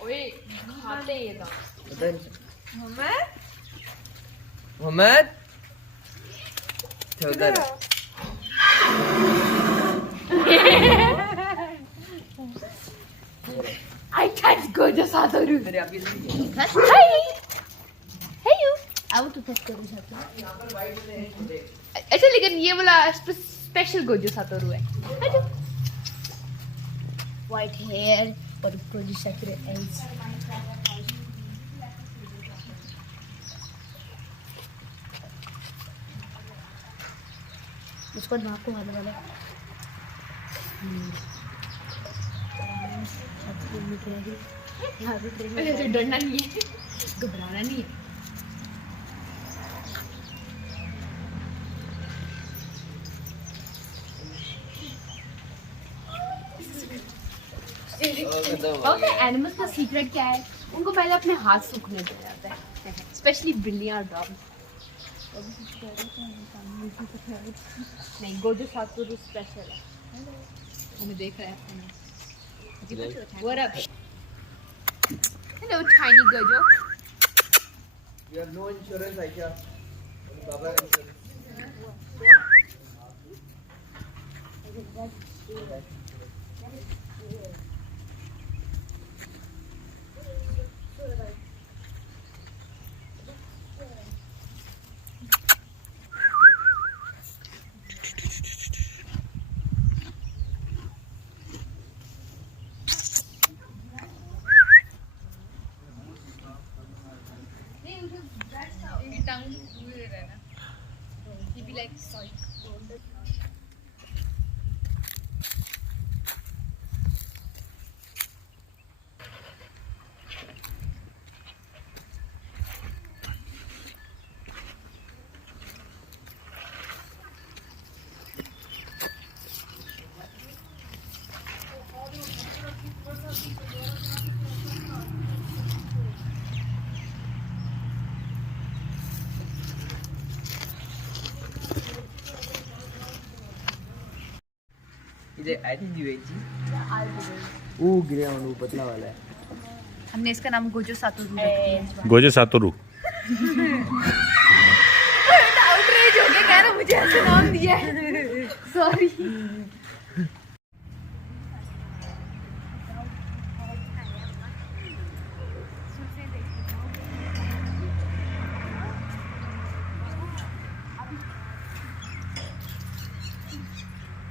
ओए खाते ये तो मोहम्मद उधर I can't go to Satoru. तेरे आप इधर ही है। Hi. Hey you. आओ तो टच करो साथ। अच्छा लेकिन ये वाला स्पेशल गोजो सातोरु है। White hair और गोजो सातोरु eyes. उसको नाक को हाथ वाला। डरना नहीं है, घबराना नहीं है। ओके, एनिमल्स का सीक्रेट क्या है? उनको पहले अपने हाथ सूखने दिया जाता है, स्पेशली बिल्लियां और डॉग। नहीं, गोजो सातोरु स्पेशल है। हमें देख रहे हैं। What up? Hello, tiny Gojo. You have no insurance, Aisha. Baba insurance. He'd be like, sorry. इधर आई थिंक यू एजी वो गिरे वो पतला वाला है। हमने इसका नाम गोजो सातोरु रख दिया। गोजो सातोरु आउटरीच हो गया, कह रहा मुझे ऐसा नाम दिया है। सॉरी।